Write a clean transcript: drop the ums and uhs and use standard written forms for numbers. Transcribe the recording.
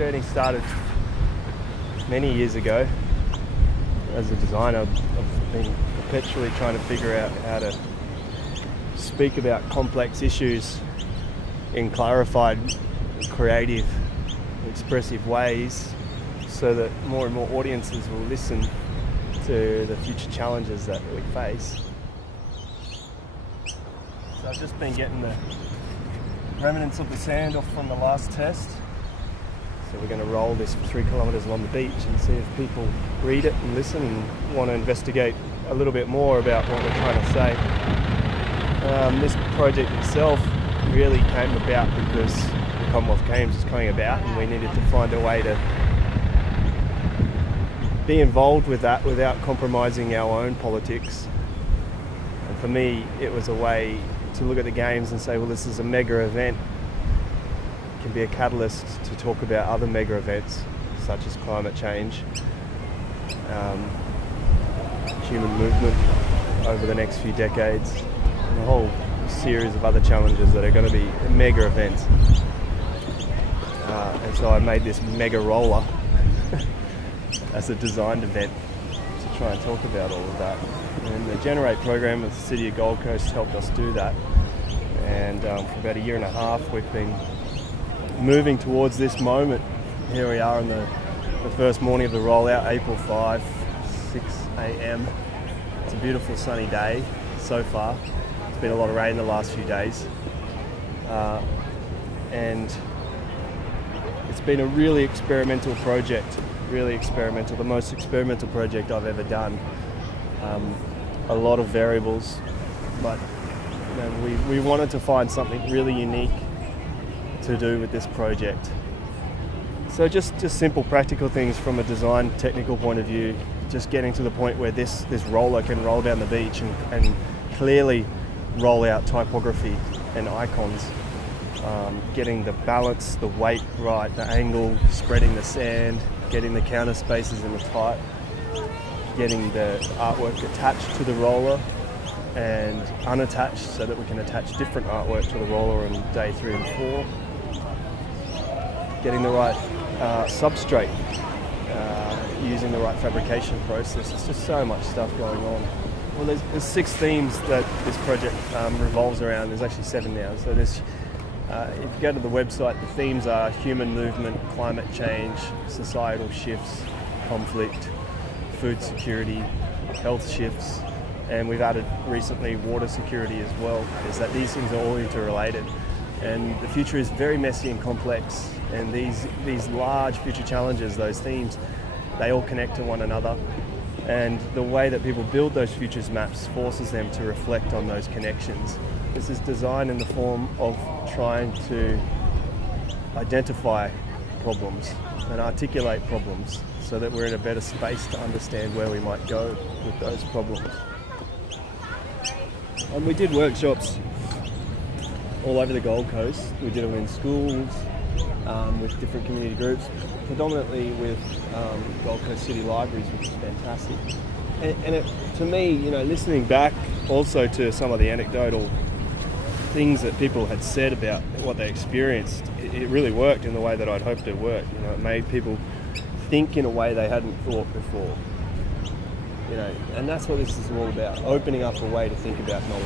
journey started many years ago. As a designer, I've been perpetually trying to figure out how to speak about complex issues in clarified, creative, expressive ways so that more and more audiences will listen to the future challenges that we face. So I've just been getting the remnants of the sand off from the last test. So we're going to roll this 3 kilometres along the beach and see if people read it and listen and want to investigate a little bit more about what we're trying to say. This project itself really came about because the Commonwealth Games was coming about and we needed to find a way to be involved with that without compromising our own politics. And for me, it was a way to look at the Games and say, well, this is a mega event. It can be a catalyst to talk about other mega events such as climate change, human movement over the next few decades, and a whole series of other challenges that are going to be mega events. And so I made this mega roller as a designed event to try and talk about all of that. And the Generate program with the City of Gold Coast helped us do that. And for about a year and a half, we've been moving towards this moment. Here we are on the first morning of the rollout, April 5, 6 a.m. It's a beautiful sunny day so far. It's been a lot of rain the last few days. And it's been a really experimental project, the most experimental project I've ever done. A lot of variables, but we wanted to find something really unique to do with this project. So just simple practical things from a design technical point of view, just getting to the point where this roller can roll down the beach and clearly roll out typography and icons, getting the balance, the weight right, the angle, spreading the sand, getting the counter spaces in the type, getting the artwork attached to the roller and unattached so that we can attach different artwork to the roller on day 3 and 4. Getting the right substrate, using the right fabrication process. There's just so much stuff going on. Well, there's 6 themes that this project revolves around. There's actually 7 now. So there's, if you go to the website, the themes are human movement, climate change, societal shifts, conflict, food security, health shifts, and we've added recently water security as well, is that these things are all interrelated. And the future is very messy and complex, and these large future challenges, those themes, they all connect to one another. And the way that people build those futures maps forces them to reflect on those connections. This is design in the form of trying to identify problems and articulate problems so that we're in a better space to understand where we might go with those problems. And we did workshops all over the Gold Coast. We did them in schools, with different community groups, predominantly with Gold Coast City Libraries, which is fantastic. And it, to me, listening back also to some of the anecdotal things that people had said about what they experienced, it really worked in the way that I'd hoped it would. It made people think in a way they hadn't thought before. And that's what this is all about, opening up a way to think about knowledge.